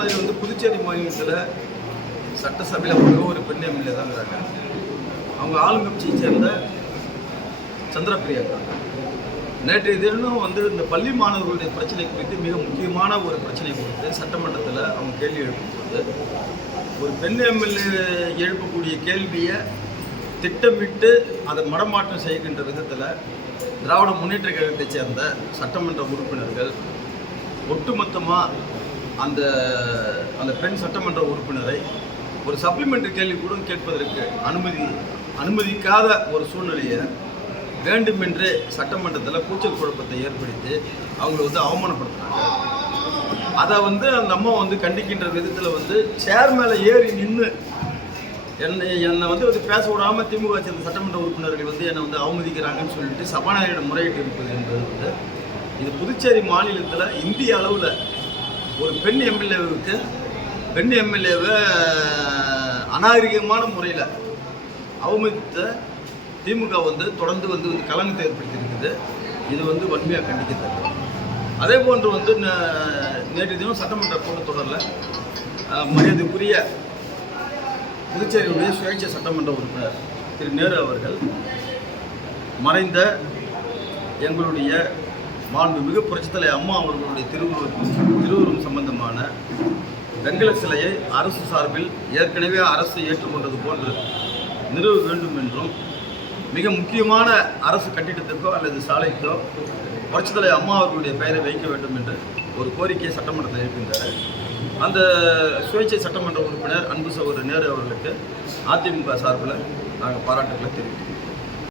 மாதிரி வந்து புதுச்சேரி மாநிலத்தில் சட்டசபையில் ஒரே ஒரு பெண் எம்எல்ஏ தான் இருக்கிறாங்க அவங்க ஆளுங்கட்சியை சேர்ந்த சந்திரபிரியா இருக்காங்க. நேற்றைய தினம் வந்து இந்த பள்ளி மாணவர்களுடைய பிரச்சனை குறித்து மிக முக்கியமான ஒரு பிரச்சனை குறித்து சட்டமன்றத்தில் அவங்க கேள்வி எழுப்பும்போது ஒரு பெண் எம்எல்ஏ எழுப்பக்கூடிய கேள்வியை திட்டமிட்டு அதை மடமாற்றம் செய்கின்ற விதத்தில் திராவிட முன்னேற்ற கழகத்தைச் சேர்ந்த சட்டமன்ற உறுப்பினர்கள் ஒட்டுமொத்தமாக அந்த அந்த பெண் சட்டமன்ற உறுப்பினரை ஒரு சப்ளிமெண்ட்ரி கேள்வி கூட கேட்பதற்கு அனுமதி அனுமதிக்காத ஒரு சூழ்நிலையை வேண்டுமென்றே சட்டமன்றத்தில் கூச்சல் குழப்பத்தை ஏற்படுத்தி அவங்களை வந்து அவமானப்படுத்துகிறாங்க அதை வந்து அந்த அம்மா வந்து கண்டிக்கின்ற விதத்தில் வந்து சேர் மேலே ஏறி நின்று என்னை என்னை வந்து வந்து பேச விடாமல் திமுக சேர்ந்த சட்டமன்ற உறுப்பினர்கள் வந்து என்னை வந்து அவமதிக்கிறாங்கன்னு சொல்லிட்டு சபாநாயகரிடம் முறையிட்டு இருப்பது என்பது வந்து இது புதுச்சேரி மாநிலத்தில் இந்திய அளவில் ஒரு பெண் எம்எல்ஏவுக்கு பெண் எம்எல்ஏவை அநாகரிகமான முறையில் அவமதித்த திமுக வந்து தொடர்ந்து வந்து வந்து கலங்கத்தை ஏற்படுத்தியிருக்குது. இது வந்து வன்மையாக கண்டிக்கத்தக்கது அதே போன்று வந்து நேற்று தினம் சட்டமன்ற கூட்டத்தொடரில் மரியாதைக்குரிய புதுச்சேரியுடைய சுயேட்சை சட்டமன்ற உறுப்பினர் திரு நேரு அவர்கள் மறைந்த எங்களுடைய மாண்புமிகு புரட்சித்தலை அம்மா அவர்களுடைய திருவுருவம் திருவுருவம் வெங்கல சிலையை அரசு சார்பில் ஏற்கனவே அரசு ஏற்றுக்கொண்டது போன்று நிறுவ வேண்டும் என்றும் மிக முக்கியமான அரசு கட்டிடத்திற்கோ அல்லது சாலைக்கோ புரட்சித்தலை அம்மா அவர்களுடைய பெயரை வைக்க வேண்டும் என்று ஒரு கோரிக்கையை சட்டமன்றத்தில் இருக்கின்றார் அந்த சுயேட்சை சட்டமன்ற உறுப்பினர் அன்பு சகோதரர் நேரு அவர்களுக்கு அதிமுக சார்பில் நாங்கள் பாராட்டுகளை தெரிவிக்கிறோம்.